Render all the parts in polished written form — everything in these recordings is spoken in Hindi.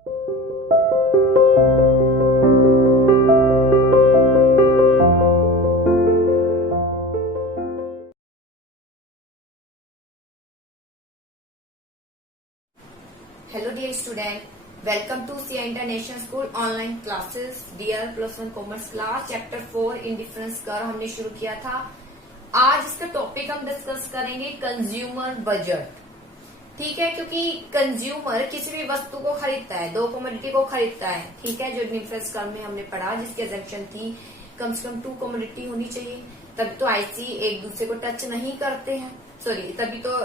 Hello dear student, welcome to CI International School online classes. Dear +1 commerce class chapter 4 in difference कर हमने शुरू किया था। आज इसका टॉपिक हम डिस्कस करेंगे कंज्यूमर बजट। ठीक है, क्योंकि कंज्यूमर किसी भी वस्तु को खरीदता है, दो कमोडिटी को खरीदता है। ठीक है, जो डिफरेंस कर में हमने पढ़ा जिसकी एग्जम्पशन थी कम से कम 2 कमोडिटी होनी चाहिए, तभी तो आईसी एक दूसरे को टच नहीं करते हैं। सॉरी, तभी तो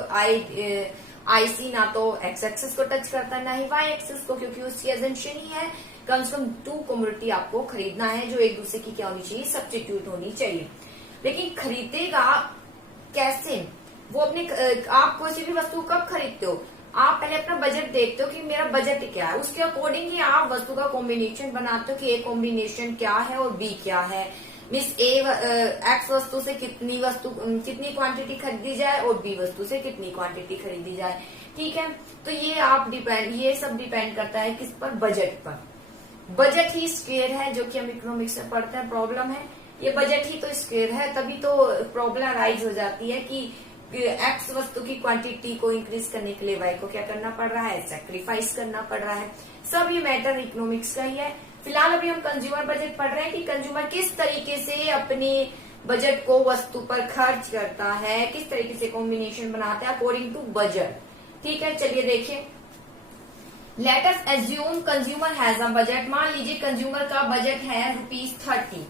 आईसी ना तो एक्स एक्सिस को टच करता है ना ही वाई एक्सिस को, क्योंकि उसकी एजम्पशन ही है कम से कम 2 कमोडिटी आपको खरीदना है जो एक दूसरे की क्या होनी चाहिए, सब्स्टिट्यूट होनी चाहिए। लेकिन खरीदेगा कैसे वो अपने, आप कोई सी भी वस्तु कब खरीदते हो, आप पहले अपना बजट देखते हो कि मेरा बजट क्या है, उसके अकॉर्डिंग ही आप वस्तु का कॉम्बिनेशन बनाते हो कि ए कॉम्बिनेशन क्या है और बी क्या है। मीन्स एक्स वस्तु से कितनी क्वांटिटी खरीदी जाए और बी वस्तु से कितनी क्वांटिटी खरीदी जाए। ठीक है, तो ये सब डिपेंड करता है किस पर, बजट पर। बजट ही स्क्वायर है, जो कि हम इकोनॉमिक्स में पढ़ते हैं, प्रॉब्लम है ये बजट ही तो स्क्वायर है, तभी तो प्रॉब्लम राइज हो जाती है कि एक्स वस्तु की क्वांटिटी को इंक्रीज करने के लिए वाई को क्या करना पड़ रहा है, सैक्रिफाइस करना पड़ रहा है। सब ये मैटर इकोनॉमिक्स का ही है। फिलहाल अभी हम कंज्यूमर बजट पढ़ रहे हैं कि कंज्यूमर किस तरीके से अपने बजट को वस्तु पर खर्च करता है, किस तरीके से कॉम्बिनेशन बनाता है अकॉर्डिंग टू बजट। ठीक है, चलिए देखिए। Let us assume consumer has a budget. मान लीजिए कंज्यूमर का बजट है ₹30।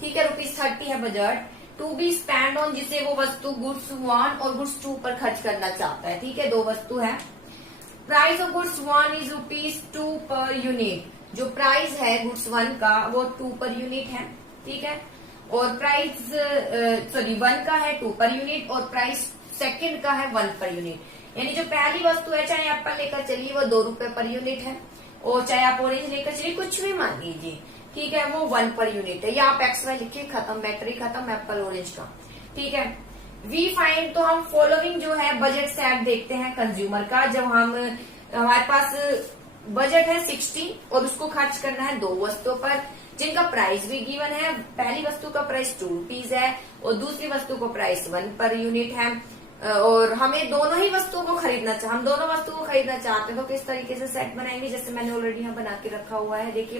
ठीक है, ₹30 है budget to be spend on, जिसे वो वस्तु गुड्स 1 और गुड्स 2 पर खर्च करना चाहता है। ठीक है, दो वस्तु है। Price of goods 1 is ₹2 per unit. जो प्राइस है गुड्स 1 का वो 2 पर यूनिट है। ठीक है, और प्राइस 1 का है 2 पर यूनिट और प्राइस सेकंड का है 1 पर यूनिट। यानी जो पहली वस्तु है, चाहे एप्पल लेकर चलिए वो ₹2 पर यूनिट है, और चाहे आप ऑरेंज लेकर चलिए, कुछ भी मान लीजिए। ठीक है, वो 1 पर यूनिट है, या आप एक्स वाई लिखिए, खत्म, बैटरी खत्म, एप्पल ऑरेंज का। ठीक है, वी फाइंड, तो हम फॉलोइंग जो है बजट सेट देखते हैं कंज्यूमर का। जब हमारे पास बजट है 60 और उसको खर्च करना है 2 वस्तुओं पर जिनका प्राइस भी गिवन है। पहली वस्तु का प्राइस ₹2 है और दूसरी वस्तु का प्राइस 1 पर यूनिट है, और हमें दोनों ही वस्तुओं को खरीदना चाहिए। हम दोनों वस्तुओं को खरीदना चाहते हैं, तो किस तरीके से सेट बनाएंगे, जैसे मैंने ऑलरेडी यहाँ बना के रखा हुआ है, देखिए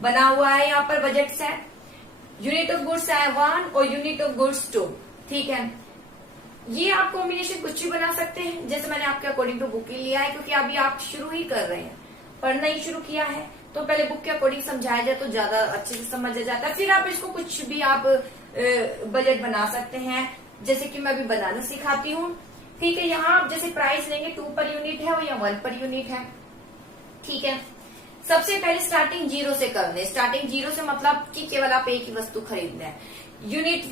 बना हुआ है यहाँ पर budget set. Unit of goods है 1 और यूनिट ऑफ गुड्स 2। ठीक है, ये आप कॉम्बिनेशन कुछ भी बना सकते हैं, जैसे मैंने आपके अकॉर्डिंग टू बुक ही लिया है, क्योंकि अभी आप शुरू ही कर रहे हैं, पढ़ना ही शुरू किया है, तो पहले बुक के अकॉर्डिंग समझाया जाए तो ज्यादा अच्छे से समझा जाता है। फिर आप इसको कुछ भी आप बजट बना सकते हैं, जैसे कि मैं अभी बनाना सिखाती हूँ। ठीक है, यहाँ आप जैसे प्राइस लेंगे 2 पर यूनिट है और या 1 पर यूनिट है। ठीक है, सबसे पहले स्टार्टिंग 0 से कर दें। स्टार्टिंग 0 से मतलब कि केवल आप एक ही वस्तु खरीदना है। यूनिट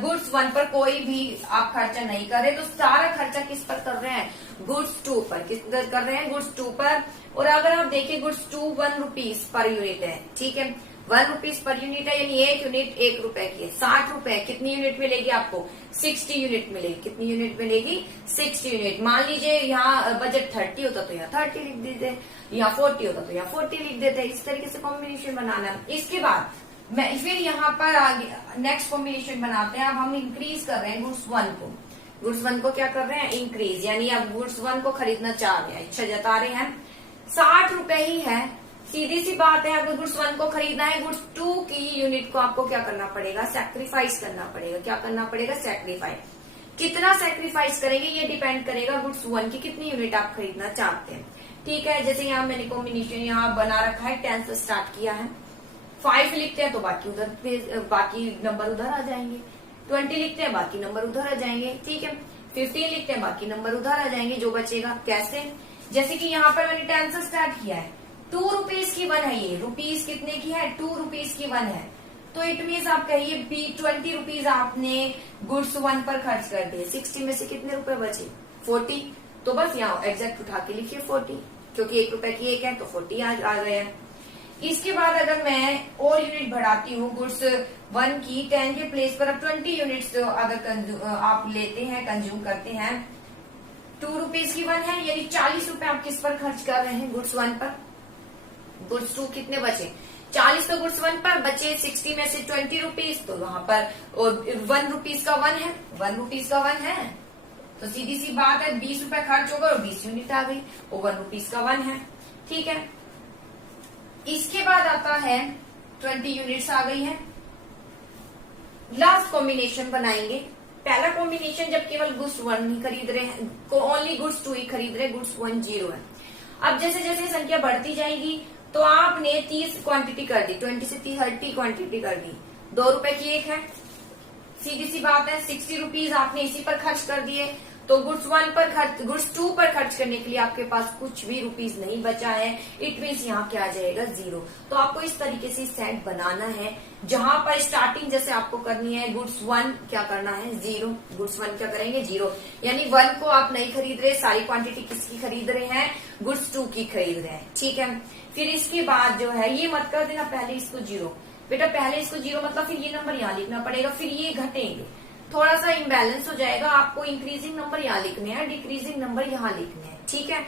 गुड्स 1 पर कोई भी आप खर्चा नहीं कर रहे, तो सारा खर्चा किस पर कर रहे हैं, गुड्स 2 पर। किस पर कर रहे हैं, गुड्स 2 पर। और अगर आप देखिए गुड्स 2 ₹1 पर यूनिट है। ठीक है, ₹1 पर यूनिट है, यानी एक यूनिट ₹1 की है। ₹60 कितनी यूनिट मिलेगी आपको, 60 यूनिट मिलेगी। कितनी यूनिट मिलेगी, 60 यूनिट। मान लीजिए यहाँ बजट 30 होता तो यहाँ 30 लिख देते, यहाँ 40 होता तो यहाँ 40 लिख देते। इस तरीके से कॉम्बिनेशन बनाना। इसके बाद फिर यहाँ पर आगे नेक्स्ट कॉम्बिनेशन बनाते हैं। अब हम इंक्रीज कर रहे हैं गुड्स 1 को। गुड्स 1 को क्या कर रहे हैं, इंक्रीज, यानी अब गुड्स 1 को खरीदना चाह रहे हैं, इच्छा जता रहे हैं। ₹60 ही है, सीधी सी बात है। अगर गुड्स 1 को खरीदना है, गुड्स 2 की यूनिट को आपको क्या करना पड़ेगा, सैक्रिफाइस करना पड़ेगा। क्या करना पड़ेगा, सैक्रिफाइस। कितना सैक्रिफाइस करेंगे ये डिपेंड करेगा गुड्स 1 की कितनी यूनिट आप खरीदना चाहते हैं। ठीक है, जैसे यहाँ मैंने कॉम्बिनेशन यहाँ बना रखा है, 10 से स्टार्ट किया है। 5 लिखते हैं तो बाकी नंबर उधर आ जाएंगे। 20 लिखते हैं, बाकी नंबर उधर आ जाएंगे। ठीक है, 15 लिखते हैं, बाकी नंबर उधर आ जाएंगे। जो बचेगा कैसे, जैसे कि यहाँ पर मैंने 10 से स्टार्ट किया है, ₹2 की 1 है। ये रुपीज कितने की है, ₹2 की 1 है। तो इट मीन्स आप कहिए ₹20 आपने गुड्स 1 पर खर्च कर दिए। 60 में से कितने रुपए बचे, 40। तो बस यहाँ एग्जैक्ट उठा के लिखिए 40, क्योंकि ₹1 की एक है तो 40 आ गए हैं। इसके बाद अगर मैं और यूनिट बढ़ाती हूँ गुड्स 1 की, 10 के प्लेस पर अब 20 यूनिट्स अगर आप लेते हैं, कंज्यूम करते हैं, ₹2 की 1 है, यानी ₹40 आप किस पर खर्च कर रहे हैं, गुड्स 1 पर। गुड्स 2 कितने बचे 40 तो गुड्स 1 पर बचे 60 में से 20 रुपीज, तो वहां पर 1 रुपीज का 1 है, 1 रुपीज का 1 है, तो सीधी सी बात है 20 रुपए खर्च होगा और 20 यूनिट आ गई, और 1 रुपीज का 1 है। ठीक है, इसके बाद आता है 20 यूनिट्स आ गई है। लास्ट कॉम्बिनेशन बनाएंगे। पहला कॉम्बिनेशन जब केवल गुड्स 1 ही खरीद रहे हैं, ओनली गुड्स 2 ही खरीद रहे हैं, गुड्स 1 0 है। अब जैसे जैसे संख्या बढ़ती जाएगी तो आपने 30 क्वांटिटी कर दी, 20 से 30 क्वांटिटी कर दी, 2 रुपए की एक है, सीधी सी बात है। 60 रुपीज आपने इसी पर खर्च कर दिए, तो गुड्स 2 पर खर्च करने के लिए आपके पास कुछ भी रुपीज नहीं बचा है। इट मीन्स यहाँ क्या आ जाएगा 0। तो आपको इस तरीके से सेट बनाना है, जहां पर स्टार्टिंग जैसे आपको करनी है गुड्स 1 क्या करना है 0, गुड्स 1 क्या करेंगे 0, यानी 1 को आप नहीं खरीद रहे, सारी क्वांटिटी किसकी खरीद रहे हैं गुड्स 2 की खरीद रहे हैं। ठीक है, फिर इसके बाद जो है ये मत कर देना पहले इसको 0, बेटा पहले इसको 0 मतलब फिर ये नंबर यहाँ लिखना पड़ेगा, फिर ये घटेंगे, थोड़ा सा इम्बैलेंस हो जाएगा। आपको इंक्रीजिंग नंबर यहाँ लिखने हैं, डिक्रीजिंग नंबर यहाँ लिखने हैं। ठीक है,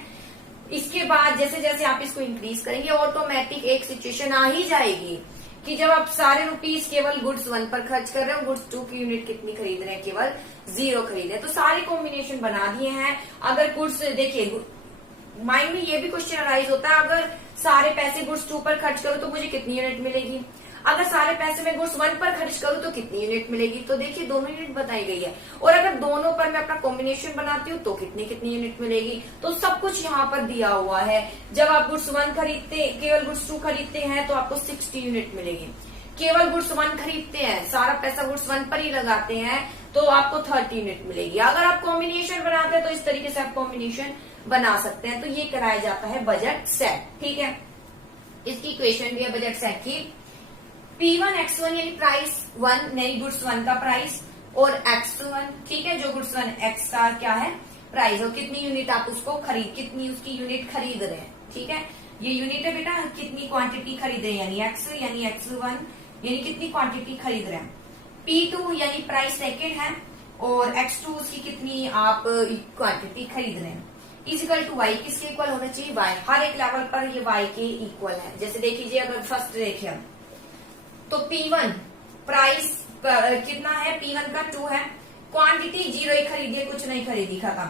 इसके बाद जैसे जैसे आप इसको इंक्रीज करेंगे ऑटोमेटिक एक सिचुएशन आ ही जाएगी कि जब आप सारे रुपीज केवल गुड्स 1 पर खर्च कर रहे हो, गुड्स 2 की यूनिट कितनी खरीद रहे हैं केवल 0 खरीद रहे हैं। तो सारे कॉम्बिनेशन बना दिए हैं। अगर गुड्स देखिए माइंड में ये भी क्वेश्चन अराइज होता है, अगर सारे पैसे गुड्स 2 पर खर्च करो तो मुझे कितनी यूनिट मिलेगी, अगर सारे पैसे मैं गुड्स 1 पर खर्च करूं तो कितनी यूनिट मिलेगी। तो देखिए दोनों यूनिट बताई गई है, और अगर दोनों पर मैं अपना कॉम्बिनेशन बनाती हूँ तो कितनी यूनिट मिलेगी। तो सब कुछ यहाँ पर दिया हुआ है। जब आप गुड्स 1 खरीदते केवल गुड्स 2 खरीदते हैं तो आपको 60 यूनिट मिलेगी। केवल गुड्स 1 खरीदते हैं, सारा पैसा गुड्स 1 पर ही लगाते हैं तो आपको 30 यूनिट मिलेगी। अगर आप कॉम्बिनेशन बनाते हैं तो इस तरीके से आप कॉम्बिनेशन बना सकते हैं। तो ये कराया जाता है बजट सेट। ठीक है, इसकी इक्वेशन भी है बजट सेट की। P1 X1 यानी प्राइस 1 नई गुड्स 1 का प्राइस, और X1 ठीक है जो गुड्स 1 X का क्या है प्राइस, और कितनी यूनिट आप उसको कितनी उसकी यूनिट खरीद रहे हैं। ठीक है, ये यूनिट है बेटा, कितनी क्वांटिटी खरीद रहे हैं यानी X यानी X1 यानी कितनी क्वांटिटी खरीद रहे हैं। P2 यानी प्राइस सेकेंड है, और X2 उसकी कितनी आप क्वांटिटी खरीद रहे हैं। इजिकल टू Y किसके इक्वल होना चाहिए Y, हर एक लेवल पर ये Y के इक्वल है। जैसे देखिए अगर फर्स्ट देखें हम तो P1 प्राइस कितना है, P1 का 2 है, क्वांटिटी 0 ही खरीदी, कुछ नहीं खरीदी, खत्म।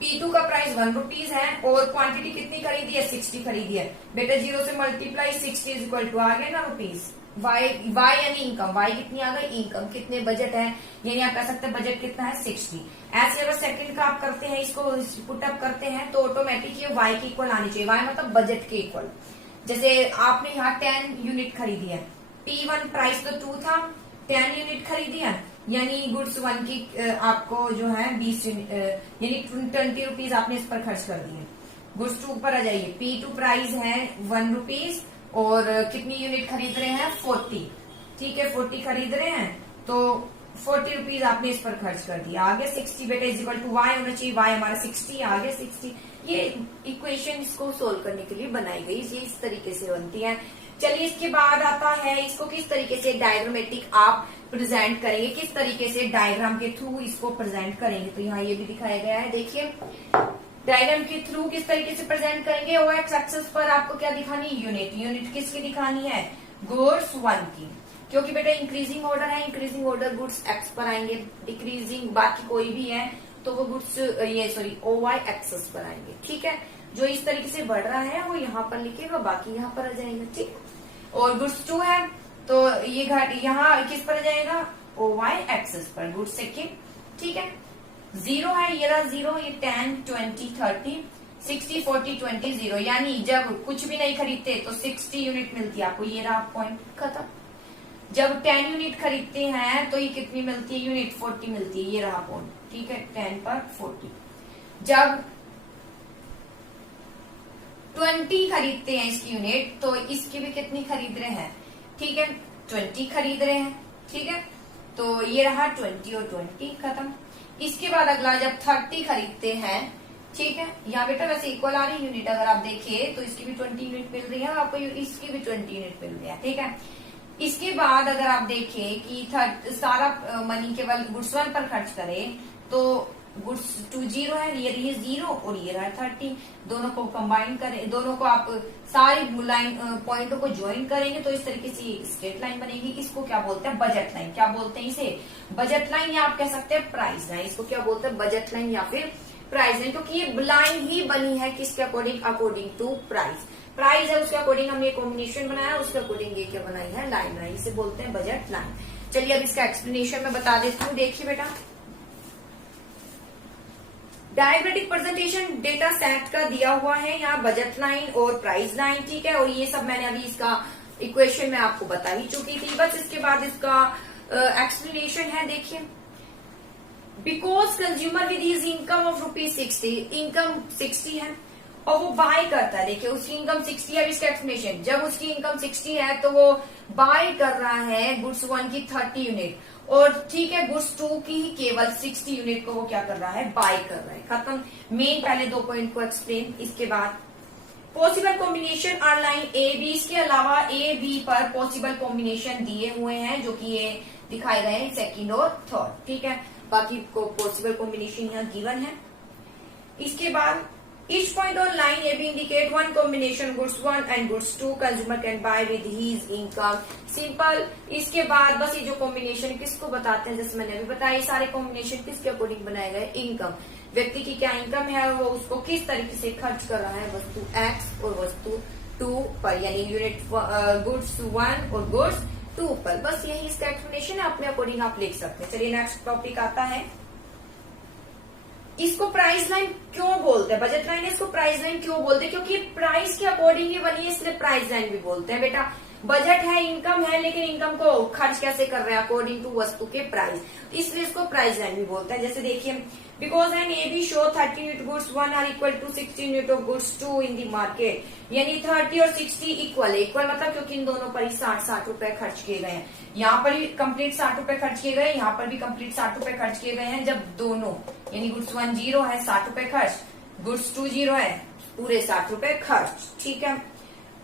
P2 का प्राइस 1 रुपीज है और क्वांटिटी कितनी खरीदी है 60 खरीदी है। बेटा 0 से मल्टीप्लाई 60 इज इक्वल टू आ गया ना रुपीज। Y यानी इनकम, Y कितनी आ गई इनकम, कितने बजट है यानी आप कह सकते हैं बजट कितना है 60। ऐसे अगर सेकंड का आप करते हैं, इसको पुटअप करते हैं तो ऑटोमेटिक ये Y के इक्वल आनी चाहिए, Y मतलब बजट के इक्वल। जैसे आपने यहाँ 10 यूनिट खरीदी है, P1 प्राइस तो 2 था, 10 यूनिट खरीदी है यानी गुड्स 1 की आपको जो है 20 यानी 20 रुपीज आपने इस पर खर्च कर दिए। गुड्स 2 पर आ जाइए, P2 प्राइस है 1 रुपीज और कितनी यूनिट खरीद रहे हैं 40। ठीक है 40 खरीद रहे हैं तो 40 रुपीज आपने इस पर खर्च कर दिया। आगे 60 बेटा इज इक्वल टू वाई होना चाहिए, वाई हमारा 60 आगे 60। ये इक्वेशन इसको सोल्व करने के लिए बनाई गई, ये इस तरीके से बनती है। चलिए इसके बाद आता है इसको किस तरीके से डायग्रामेटिक आप प्रेजेंट करेंगे, किस तरीके से डायग्राम के थ्रू इसको प्रेजेंट करेंगे। तो यहाँ ये भी दिखाया गया है, देखिए डायग्राम के थ्रू किस तरीके से प्रेजेंट करेंगे। ओ एक्स एक्सिस पर आपको क्या दिखानी है यूनिट, यूनिट किसकी दिखानी है गुड्स 1 की, क्योंकि बेटा इंक्रीजिंग ऑर्डर है, इंक्रीजिंग ऑर्डर गुड्स एक्स पर आएंगे, डिक्रीजिंग बाकी कोई भी है तो वो गुड्स ओ वाई एक्सेस पर आएंगे। ठीक है, जो इस तरीके से बढ़ रहा है वो यहाँ पर लिखेगा, बाकी यहाँ पर आ जाएगा। ठीक, और गुड्स 2 है तो ये घाट यहाँ किस पर आ जाएगा ओ वाई एक्सेस पर, गुड्स सेकेंड। ठीक है, 0 है, ये रहा 0, ये 10 20 30 60 40 20 0, यानी जब कुछ भी नहीं खरीदते तो 60 यूनिट मिलती है आपको, ये रहा पॉइंट खत्म। जब 10 यूनिट खरीदते हैं तो ये कितनी मिलती है यूनिट 40 मिलती है, ये रहा पॉइंट। ठीक है, 10 पर 40। जब 20 खरीदते हैं इसकी यूनिट तो इसकी भी कितनी खरीद रहे हैं, ठीक है 20 खरीद रहे हैं। ठीक है, तो ये रहा 20 और 20 खत्म। इसके बाद अगला जब 30 खरीदते हैं, ठीक है, यहाँ बेटा वैसे इक्वल आ रही यूनिट, अगर आप देखें तो इसकी भी 20 यूनिट मिल रही है और आपको इसकी भी 20 यूनिट मिल रही है। ठीक है, इसके बाद अगर आप देखें कि सारा मनी केवल गुड्स 1 पर खर्च करें तो गुड्स 2 0 है, ये 0 और ये रहा 30। दोनों को कंबाइन करें, दोनों को आप सारी लाइन पॉइंटों को ज्वाइन करेंगे तो इस तरीके से स्ट्रेट लाइन बनेगी। इसको क्या बोलते हैं? Budget line. क्या बोलते हैं इसे? बजट लाइन, या आप कह सकते हैं प्राइस लाइन। इसको क्या बोलते हैं? बजट लाइन या फिर प्राइस लाइन, क्योंकि ये लाइन ही बनी है किसके according? According to price. Price है उसके अकॉर्डिंग हमने कॉम्बिनेशन बनाया, उसके अकॉर्डिंग ये क्या बनाई है? लाइन बनाई। इसे बोलते हैं बजट लाइन। चलिए अब इसका एक्सप्लेनेशन मैं बता देती हूँ। देखिए बेटा, डायग्रामेटिक प्रेजेंटेशन डेटा सेट का दिया हुआ है यहाँ बजट लाइन और प्राइस लाइन, ठीक है। और ये सब मैंने अभी इसका इक्वेशन में आपको बता ही चुकी थी। बस इसके बाद इसका एक्सप्लेनेशन है। देखिए, because consumer with his income of ₹60, income 60 है और वो बाय करता है। देखिए, उसकी इनकम 60 है। इसका एक्सप्लेनेशन, जब उसकी इनकम 60 है तो वो बाय कर रहा है गुड्स 1 की 30 यूनिट, और ठीक है गुड्स 2 की ही केवल 60 यूनिट को वो क्या कर रहा है? बाय कर रहा है। खत्म। मेन पहले 2 पॉइंट को एक्सप्लेन। इसके बाद possible combination are line A B. इसके अलावा ए बी पर पॉसिबल कॉम्बिनेशन दिए हुए हैं जो कि ये दिखाए गए हैं सेकंड और थर्ड, ठीक है। बाकी को पॉसिबल कॉम्बिनेशन यहाँ गिवन है। इसके बाद each point on line AB indicate one combination goods 1 and goods 2 consumer can buy with his income. Simple. इसके बाद बस ये जो कॉम्बिनेशन किसको बताते हैं? जैसे मैंने अभी बताया, सारे कॉम्बिनेशन किसके अकॉर्डिंग बनाए गए? इनकम। व्यक्ति की क्या इनकम है, वो उसको किस तरीके से खर्च कर रहा है वस्तु X और वस्तु 2 पर, यानी यूनिट गुड्स 1 और गुड्स 2 पर। बस यही इसका एक्सप्लेनेशन है, अपने अकॉर्डिंग आप लिख सकते हैं। चलिए नेक्स्ट टॉपिक आता है। इसको प्राइस लाइन क्यों बोलते हैं? बजट लाइन है, इसको प्राइस लाइन क्यों बोलते हैं? क्योंकि प्राइस के अकॉर्डिंग ही बनी है, इसलिए प्राइस लाइन भी बोलते हैं। बेटा, बजट है, इनकम है, लेकिन इनकम को खर्च कैसे कर रहे हैं? अकॉर्डिंग टू वस्तु के प्राइस, इसलिए इसको प्राइस लाइन भी बोलते हैं। जैसे देखिए, because an A B show 30 unit goods 1 are equal to 60 unit of goods 2 in the market, यानी 30 और 60 इक्वल। इक्वल मतलब क्योंकि इन दोनों पर ही 60 रुपए खर्च किए गए हैं। यहाँ पर भी कंप्लीट 60 रुपए खर्च किए गए, यहाँ पर भी कंप्लीट 60 रुपए खर्च किए गए हैं। जब दोनों, यानी गुड्स 1 0 है 60 रुपए खर्च, गुड्स 2 0 है पूरे 60 रुपए खर्च, ठीक है।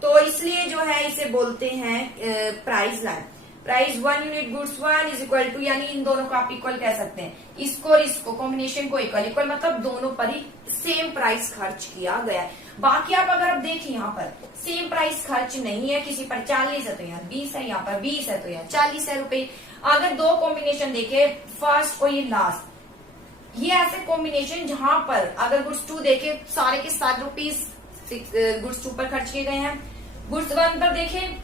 तो इसलिए जो है इसे बोलते हैं price line. Price 1 unit goods 1 is equal to, यानी इन दोनों को आप इक्वल कह सकते हैं। इसको और इसको कॉम्बिनेशन को इक्वल, इक्वल मतलब दोनों पर ही सेम प्राइस खर्च किया गया है। बाकी आप अगर आप देखिए, यहाँ पर सेम प्राइस खर्च नहीं है। किसी पर 40 है तो यहाँ 20 है, यहाँ पर 20 है तो यहाँ 40 है रुपए। अगर 2 कॉम्बिनेशन देखे, फर्स्ट और ये लास्ट, ये ऐसे कॉम्बिनेशन जहां पर अगर गुड्स 2 देखे, सारे के 60 रुपीज गुड्स 2 पर खर्च किए गए हैं। गुड्स 1 पर देखें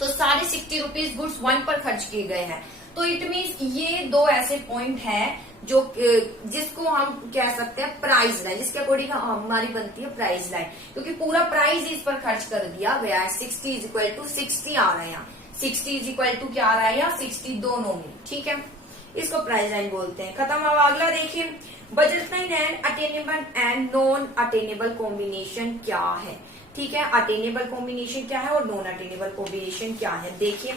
तो सारे 60 रुपीज गुड्स 1 पर खर्च किए गए हैं। तो इट मीन्स ये 2 ऐसे पॉइंट है जो जिसको हम कह सकते हैं प्राइस लाइन, जिसके अकॉर्डिंग हमारी बनती है प्राइस लाइन, क्योंकि पूरा प्राइस इस पर खर्च कर दिया गया है। 60 इज इक्वल टू 60 आ रहा है यहाँ, 60 इज इक्वल टू क्या आ रहा है यहाँ? 60 दोनों में, ठीक है। इसको प्राइस लाइन बोलते हैं। खत्म। अब अगला देखिए, budget line and attainable and non attainable combination क्या है, ठीक है। अटेनेबल कॉम्बिनेशन क्या है और नॉन अटेनेबल कॉम्बिनेशन क्या है? देखिए,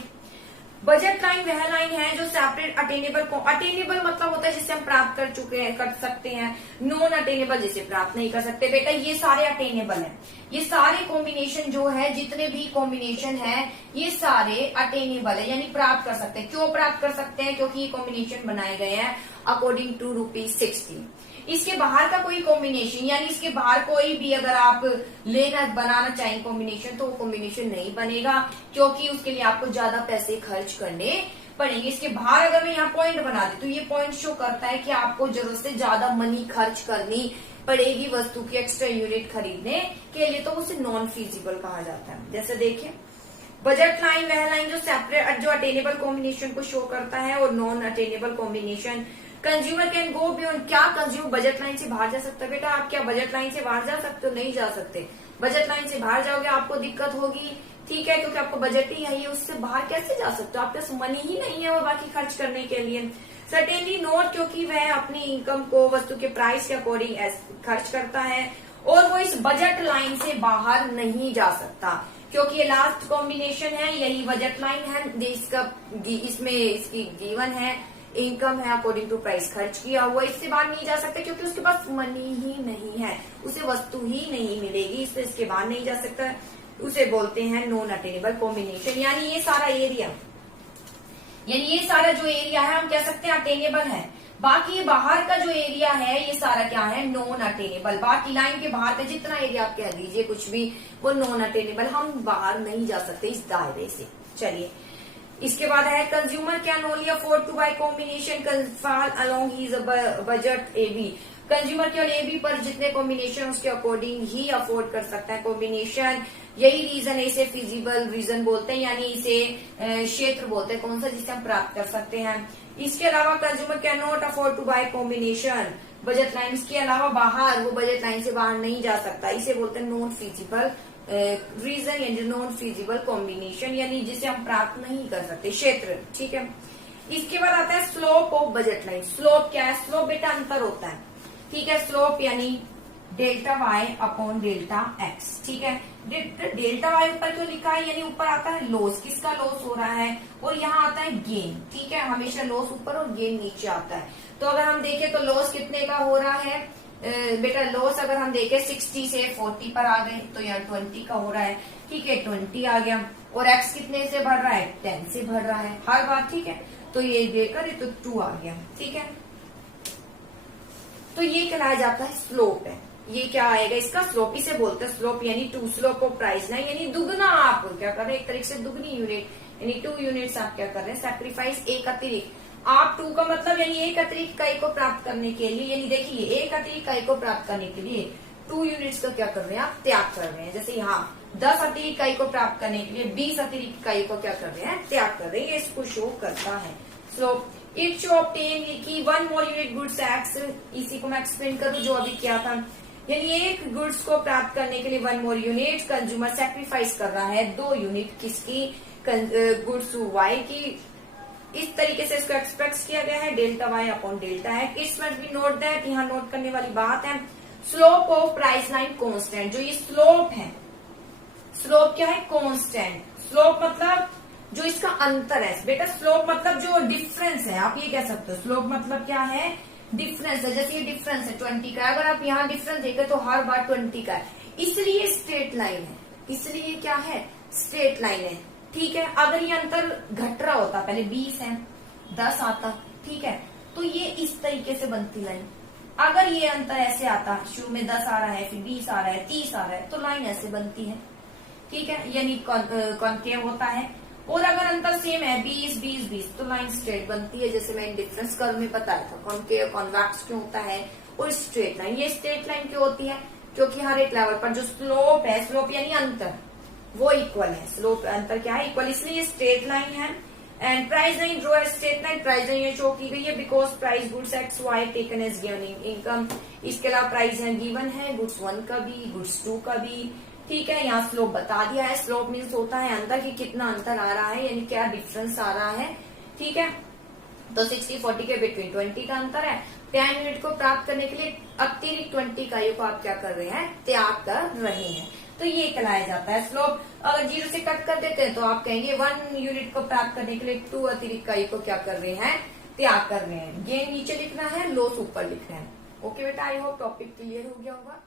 बजट लाइन वह लाइन है जो सेपरेट अटेनेबल को, अटेनेबल मतलब होता है जिसे हम प्राप्त कर चुके हैं, कर सकते हैं। नॉन अटेनेबल जिसे प्राप्त नहीं कर सकते। बेटा, ये सारे अटेनेबल हैं। ये सारे कॉम्बिनेशन जो है, जितने भी कॉम्बिनेशन है, ये सारे अटेनेबल है, यानी प्राप्त कर सकते हैं। क्यों प्राप्त कर सकते हैं? क्योंकि ये कॉम्बिनेशन बनाए गए हैं अकॉर्डिंग टू ₹60। इसके बाहर का कोई कॉम्बिनेशन, यानी इसके बाहर कोई भी अगर आप लेना बनाना चाहें कॉम्बिनेशन, तो वो कॉम्बिनेशन नहीं बनेगा, क्योंकि उसके लिए आपको ज्यादा पैसे खर्च करने पड़ेंगे। इसके बाहर अगर मैं यहाँ पॉइंट बना दी तो ये पॉइंट शो करता है कि आपको जरूरत से ज्यादा मनी खर्च करनी पड़ेगी वस्तु की एक्स्ट्रा यूनिट खरीदने के लिए, तो उसे नॉन फिजिबल कहा जाता है। जैसे देखिए, बजट लाइन वह लाइन जो सेपरेट, जो अटेनेबल कॉम्बिनेशन को शो करता है, और non attainable combination consumer can go beyond. क्या कंज्यूमर बजट लाइन से बाहर जा सकता है? बेटा, आप क्या बजट लाइन से बाहर जा सकते हो? नहीं जा सकते। बजट लाइन से बाहर जाओगे आपको दिक्कत होगी, ठीक है, क्योंकि आपको बजट ही है, उससे बाहर कैसे जा सकते हो? आपके पास मनी ही नहीं है वो बाकी खर्च करने के लिए। सर्टेनली नॉट, क्योंकि वह अपनी इनकम को वस्तु के प्राइस के अकॉर्डिंग खर्च करता है, और वो इस बजट लाइन से बाहर नहीं जा सकता, क्योंकि ये लास्ट कॉम्बिनेशन है, यही बजट लाइन है। इसमें इसकी गिवन है, इनकम है अकॉर्डिंग टू प्राइस खर्च किया हुआ, इससे बाहर नहीं जा सकता क्योंकि उसके पास मनी ही नहीं है, उसे वस्तु ही नहीं मिलेगी, इससे इसके बाहर नहीं जा सकता। उसे बोलते हैं नॉन अटेनेबल कॉम्बिनेशन। यानी ये सारा एरिया, यानी ये सारा जो एरिया है हम कह सकते हैं अटेनेबल है, बाकी ये बाहर का जो एरिया है ये सारा क्या है, नॉन अटेनेबल। बाकी लाइन के बाहर का जितना एरिया आप कह दीजिए कुछ भी, वो नॉन अटेनेबल, हम बाहर नहीं जा सकते इस दायरे से। चलिए इसके बाद है consumer can only afford to buy combination fall along his budget AB। Consumer केवल AB पर जितने कॉम्बिनेशन उसके अकॉर्डिंग ही अफोर्ड कर सकता है कॉम्बिनेशन। यही रीजन है, इसे फिजिबल रीजन बोलते हैं, यानी इसे क्षेत्र बोलते हैं कौन सा, जिससे हम प्राप्त कर सकते हैं। इसके अलावा consumer can not afford to buy combination budget line, इसके अलावा बाहर, वो बजट लाइन से बाहर नहीं जा सकता, इसे बोलते हैं नॉन फिजिबल रीजन, यानी नॉन फिजिबल कॉम्बिनेशन, यानी जिसे हम प्राप्त नहीं कर सकते, क्षेत्र। ठीक है, इसके बाद आता है slope of budget line. Slope क्या है, स्लोप बेटा अंतर होता है। ठीक है, स्लोप यानी delta Y upon delta X. ठीक है, डेल्टा वाई ऊपर क्यों लिखा है, यानी ऊपर आता है लॉस, किसका लॉस हो रहा है, और यहाँ आता है गेन। ठीक है, हमेशा लॉस ऊपर और गेन नीचे आता है। तो अगर हम देखें तो लॉस कितने का हो रहा है बेटा, लॉस अगर हम देखें 60 से 40 पर आ गए तो यहाँ 20 का हो रहा है। ठीक है, 20 आ गया, और एक्स कितने से बढ़ रहा है, 10 से बढ़ रहा है हर बार। ठीक है, तो ये देकर तो 2 आ गया। ठीक है, तो ये कहलाया जाता है स्लोप है। ये क्या आएगा, इसका स्लोप, इसे बोलते हैं स्लोप, यानी 2 स्लोप ऑफ प्राइस लाइन, यानी दुगना आप क्या कर रहे हैं, एक तरीके से दुगनी यूनिट, यानी 2 यूनिट्स आप क्या कर रहे हैं, सैक्रिफाइस, एक अतिरिक्त। आप 2 का मतलब यानी एक अतिरिक्त इकाई को प्राप्त करने के लिए, यानी देखिए एक अतिरिक्त इकाई को प्राप्त करने के लिए 2 यूनिट्स का क्या कर रहे हैं, आप त्याग कर रहे हैं। जैसे यहाँ 10 अतिरिक्त इकाई को प्राप्त करने के लिए 20 अतिरिक्त इकाई को क्या कर रहे हैं, त्याग कर रहे हैं। ये इसको शो करता है स्लोप। इट शो ऑब्टेन की 1 मोर यूनिट गुड्स एक्स, इसी को मैं एक्सप्लेन करूं जो अभी किया था, यानी एक गुड्स को प्राप्त करने के लिए 1 मोर यूनिट कंज्यूमर सैक्रिफाइस कर रहा है 2 यूनिट किसकी, गुड्स वाई की। इस तरीके से इसको एक्सप्रेस किया गया है, डेल्टा वाई अपॉन डेल्टा है। It's must be note that, यहाँ नोट करने वाली बात है, slope of price line constant. जो ये स्लोप है, स्लोप क्या है, कांस्टेंट। स्लोप मतलब जो इसका अंतर है बेटा, स्लोप मतलब जो डिफरेंस है, आप ये कह सकते हो। स्लोप मतलब क्या है, डिफरेंस है। जैसे ये डिफरेंस है 20 का, अगर आप यहाँ डिफरेंस देखें तो हर बार 20 का है, इसलिए स्ट्रेट लाइन है, इसलिए क्या है, स्ट्रेट लाइन है। ठीक है, अगर ये अंतर घट रहा होता, पहले 20 है 10 आता, ठीक है, तो ये इस तरीके से बनती लाइन। अगर ये अंतर ऐसे आता, शुरू में 10 आ रहा है, फिर 20 आ रहा है, 30 आ रहा है, तो लाइन ऐसे बनती है। ठीक है, यानी कॉन्केव होता है। और अगर अंतर सेम है 20 20 20, तो लाइन स्ट्रेट बनती है, जैसे मैंने डिफरेंस कर्व में बताया था, कॉन्केव कॉन्वेक्स क्यों होता है, और स्ट्रेट लाइन। ये स्ट्रेट लाइन क्यों होती है, क्योंकि हर एक लेवल पर जो स्लोप है, स्लोप यानी अंतर, वो इक्वल है। स्लोप अंतर क्या है, इक्वल, इसलिए स्ट्रेट लाइन है। एंड प्राइस लाइन ड्रॉ है स्ट्रेट लाइन, प्राइस लाइन ये शो की गई है because price goods X Y taken as given income. इसके अलावा प्राइस है गिवन है, गुड्स 1 का भी, गुड्स 2 का भी। ठीक है, यहाँ स्लोप बता दिया है। स्लोप मीन्स होता है अंतर की कितना अंतर आ रहा है, यानी क्या डिफरेंस आ रहा है। ठीक है, तो 60-40 के बिटवीन 20 का अंतर है। 10 यूनिट को प्राप्त करने के लिए अतिरिक्त 20 इकाइयों को आप क्या कर रहे हैं, त्याग कर रहे हैं, तो ये कहलाया जाता है स्लोप। अगर 0 से कट कर देते हैं तो आप कहेंगे 1 यूनिट को प्राप्त करने के लिए 2 अतिरिक्त इकाई को क्या कर रहे हैं, त्याग कर रहे हैं। गेन नीचे लिखना है, लॉस ऊपर लिखना है। ओके बेटा, आई होप टॉपिक क्लियर हो गया होगा।